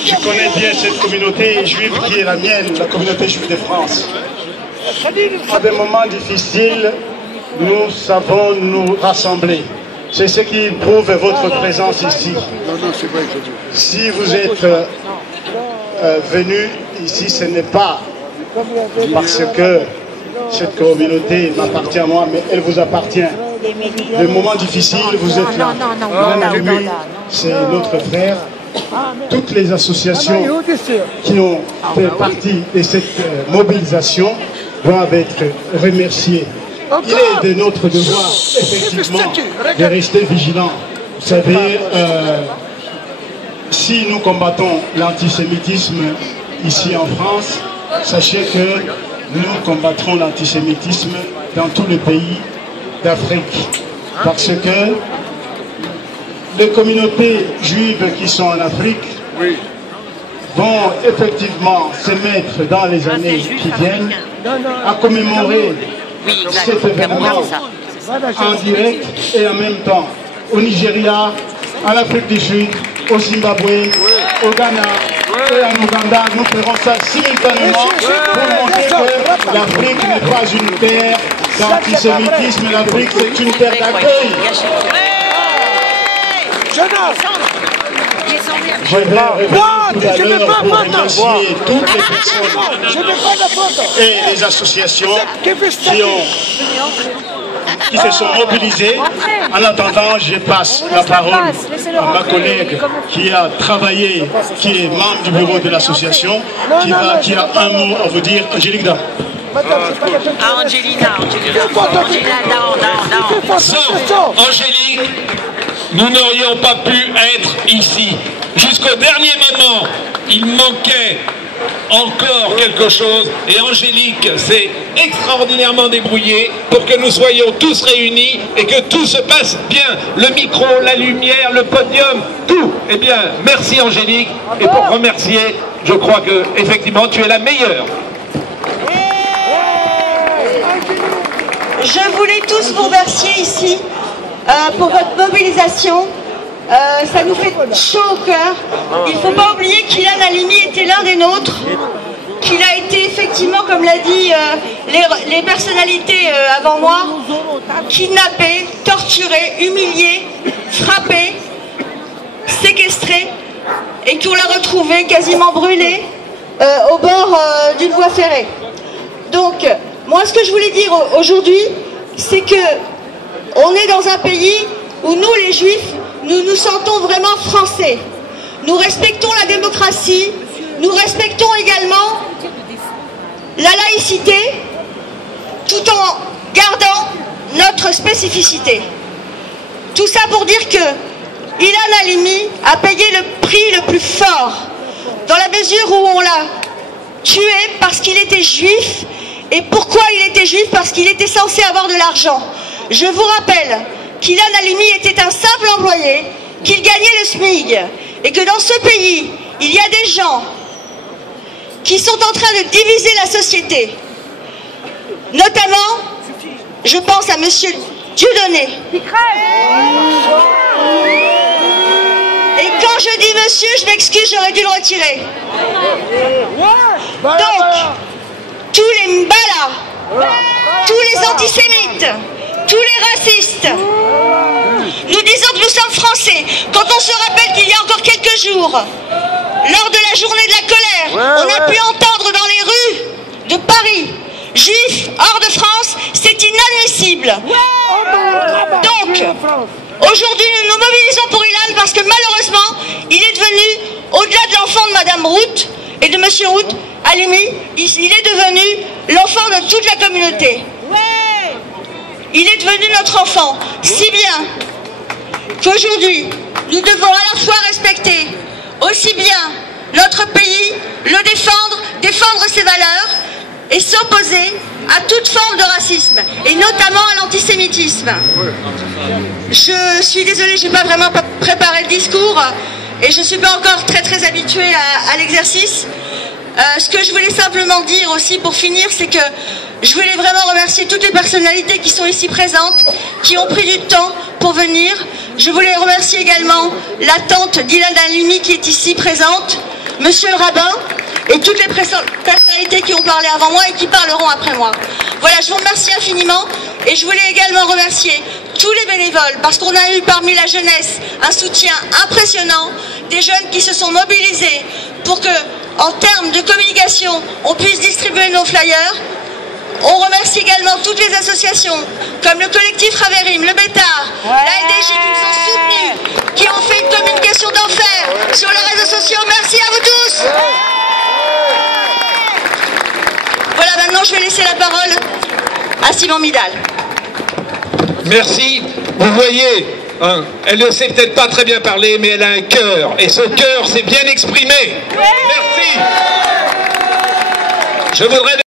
Je connais bien cette communauté juive qui est la mienne, la communauté juive de France. À des moments difficiles, nous savons nous rassembler. C'est ce qui prouve votre présence ici. Si vous êtes venus ici, ce n'est pas parce que cette communauté m'appartient à moi, mais elle vous appartient. Les moments difficiles, vous êtes là. C'est notre frère. Toutes les associations qui ont fait partie de cette mobilisation doivent être remerciées. Il est de notre devoir, effectivement, de rester vigilants. Vous savez, si nous combattons l'antisémitisme ici en France, sachez que nous combattrons l'antisémitisme dans tous les pays d'Afrique. Parce que les communautés juives qui sont en Afrique vont effectivement se mettre dans les années qui viennent à commémorer cet événement en direct et en même temps au Nigeria, en Afrique du Sud, au Zimbabwe, au Ghana et en Ouganda. Nous ferons ça simultanément pour montrer que l'Afrique n'est pas une terre d'antisémitisme, l'Afrique c'est une terre d'accueil. Je vais revenir tout à l'heure pour remercier toutes les personnes et les associations qui se sont mobilisées. En attendant, je passe la parole à ma collègue qui a travaillé, qui est membre du bureau de l'association, qui a un mot à vous dire. Angélique Dam. Angelina, non. Sans Angélique, nous n'aurions pas pu être ici. Jusqu'au dernier moment, il manquait encore quelque chose et Angélique s'est extraordinairement débrouillée pour que nous soyons tous réunis et que tout se passe bien. Le micro, la lumière, le podium, tout. Eh bien, merci Angélique. Et pour remercier, je crois que effectivement tu es la meilleure. Je voulais tous vous remercier ici pour votre mobilisation. Ça nous fait chaud au cœur. Il ne faut pas oublier qu'Ilan Halimi était l'un des nôtres, qu'il a été effectivement, comme l'a dit les personnalités avant moi, kidnappé, torturé, humilié, frappé, séquestré, et qu'on l'a retrouvé quasiment brûlé au bord d'une voie ferrée. Donc, moi, ce que je voulais dire aujourd'hui, c'est que on est dans un pays où nous, les Juifs, nous nous sentons vraiment français. Nous respectons la démocratie, nous respectons également la laïcité, tout en gardant notre spécificité. Tout ça pour dire que Ilan Halimi a payé le prix le plus fort, dans la mesure où on l'a tué parce qu'il était juif. Et pourquoi il était juif? Parce qu'il était censé avoir de l'argent. Je vous rappelle qu'Ilan Halimi était un simple employé, qu'il gagnait le SMIC, et que dans ce pays, il y a des gens qui sont en train de diviser la société. Notamment, je pense à monsieur Dieudonné. Et quand je dis monsieur, je m'excuse, j'aurais dû le retirer. Donc, tous les mbalas, tous les antisémites, tous les racistes, nous disons que nous sommes français. Quand on se rappelle qu'il y a encore quelques jours, lors de la journée de la colère, on a pu entendre dans les rues de Paris, juifs hors de France, c'est inadmissible. Donc, aujourd'hui nous nous mobilisons pour Ilan parce que malheureusement, il est devenu, au-delà de l'enfant de Madame Rout et de Monsieur Rout, Halimi, il est devenu l'enfant de toute la communauté. Il est devenu notre enfant, si bien qu'aujourd'hui, nous devons à la fois respecter aussi bien notre pays, le défendre ses valeurs et s'opposer à toute forme de racisme, et notamment à l'antisémitisme. Je suis désolée, je n'ai pas vraiment préparé le discours et je ne suis pas encore très habituée à l'exercice. Ce que je voulais simplement dire aussi pour finir, c'est que je voulais vraiment remercier toutes les personnalités qui sont ici présentes, qui ont pris du temps pour venir. Je voulais remercier également la tante d'Ilan Halimi qui est ici présente, Monsieur le rabbin et toutes les personnalités qui ont parlé avant moi et qui parleront après moi. Voilà, je vous remercie infiniment et je voulais également remercier tous les bénévoles parce qu'on a eu parmi la jeunesse un soutien impressionnant, des jeunes qui se sont mobilisés pour que, en termes de communication, on puisse distribuer nos flyers. On remercie également toutes les associations, comme le collectif Raverim, le Bétard, la LDJ qui nous ont soutenus, qui ont fait une communication d'enfer sur les réseaux sociaux. Merci à vous tous. Voilà, maintenant je vais laisser la parole à Simon Midal. Merci. Vous voyez, hein, elle ne sait peut-être pas très bien parler, mais elle a un cœur. Et ce cœur s'est bien exprimé. Merci. Je voudrais